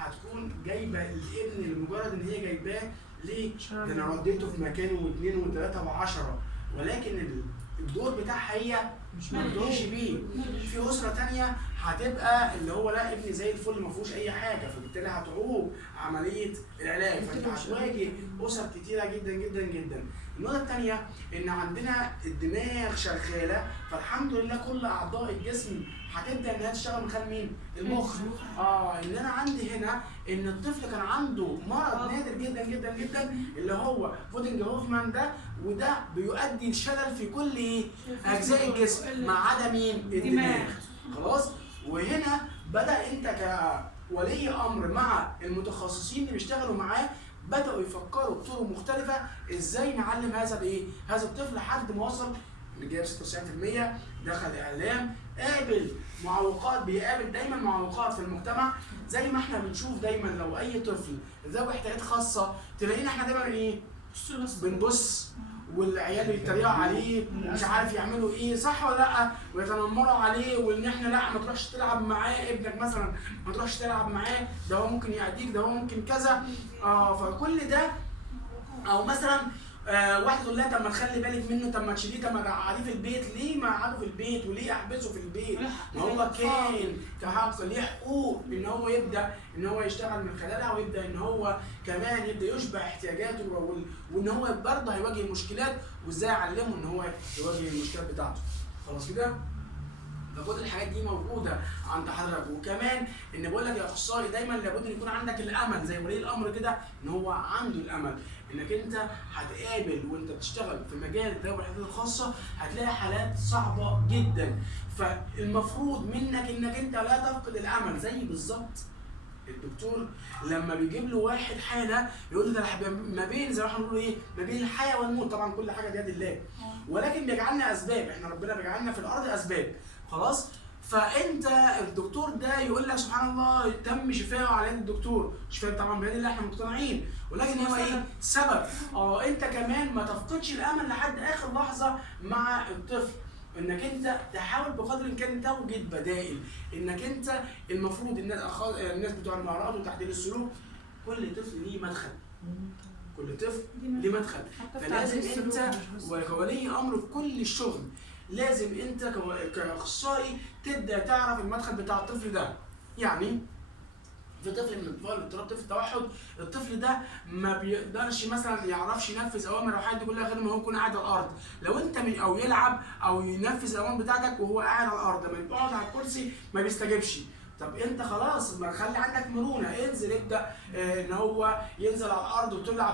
هتكون جايبه الابن لمجرد ان هي جايباه ليه؟ ده انا رديته في مكانه واثنين وثلاثه وعشره، ولكن الدور بتاعها هي مش مرضوش بيه. في اسره ثانيه هتبقى اللي هو لا ابني زي الفل ما فيهوش اي حاجه، فبالتالي هتعوق عمليه العلاج، فانت هتواجه اسر كتيره جدا جدا جدا. النقطه الثانيه ان عندنا الدماغ شغاله، فالحمد لله كل اعضاء الجسم هتبدا انها تشتغل من خلال مين؟ المخ. ان انا عندي هنا ان الطفل كان عنده مرض نادر جدا جدا جدا اللي هو فودنج هوفمان ده، وده بيؤدي لشلل في كل اجزاء الجسم ما عدا مين؟ الدماغ. خلاص؟ وهنا بدا انت كولي امر مع المتخصصين اللي بيشتغلوا معاه بداوا يفكروا بطرق مختلفه ازاي نعلم هذا الطفل لحد ما وصل اللي جايب 96%، دخل اعلام، قابل معوقات، بيقابل دايما معوقات في المجتمع. زي ما احنا بنشوف دايما لو اي طفل ذوي احتياجات خاصه تلاقينا احنا دايما بنبص، والعيال يتريقوا عليه ومش عارف يعملوا ايه، صح ولا لا؟ ويتنمروا عليه، وان احنا لا ما تروحش تلعب معاه، ابنك مثلا ما تروحش تلعب معاه، ده هو ممكن يعديك، ده هو ممكن كذا. فكل ده، او مثلا واحده تقول لها طب ما تخلي بالك منه، طب ما تشيليه، طب ما تقعديه في البيت، ليه ما قعده في البيت وليه احبسه في البيت؟ ما هو كان كحق ليه حقوق ان هو يبدا ان هو يشتغل من خلالها، ويبدا ان هو كمان يبدا يشبع احتياجاته، وان هو برضه هيواجه المشكلات، وازاي اعلمه ان هو يواجه المشكلات بتاعته. خلاص كده؟ فكل الحاجات دي موجوده عند حضرتك. وكمان ان بقول لك يا اخصائي دايما لابد ان يكون عندك الامل زي ولي الامر كده، ان هو عنده الامل انك انت هتقابل وانت بتشتغل في مجال ذوي الاحتياجات الخاصه هتلاقي حالات صعبه جدا. فالمفروض منك انك انت لا تفقد الامل. زي بالظبط الدكتور لما بيجيب له واحد حاله يقول له ده ما بين زي ما احنا بنقول ما بين الحياه والموت، طبعا كل حاجه بيد الله، ولكن بيجعلنا اسباب، احنا ربنا بيجعلنا في الارض اسباب. خلاص؟ فانت الدكتور ده يقول لك سبحان الله تم شفائه على يد الدكتور، شفاء طبعا بيد الله احنا مقتنعين، ولكن هو سبب. انت كمان ما تفقدش الامل لحد اخر لحظه مع الطفل، انك انت تحاول بقدر الامكان توجد بدائل، انك انت المفروض الناس بتوع المهارات وتحليل السلوك كل طفل ليه مدخل، كل طفل ليه مدخل، فلازم انت كولي امر في كل الشغل لازم انت كاخصائي تبدا تعرف المدخل بتاع الطفل ده. يعني في طفل من الاطفال اضطراب طفل التوحد، الطفل ده ما بيقدرش مثلا يعرفش ينفذ اوامر او حد يقول له غير ما هو يكون قاعد على الارض، لو انت او يلعب او ينفذ الاوامر بتاعتك وهو قاعد على الارض، لما يبقى قاعد على الكرسي ما بيستجيبش. طب انت خلاص ما خلي عندك مرونه، انزل ابدا ان هو ينزل على الارض وتلعب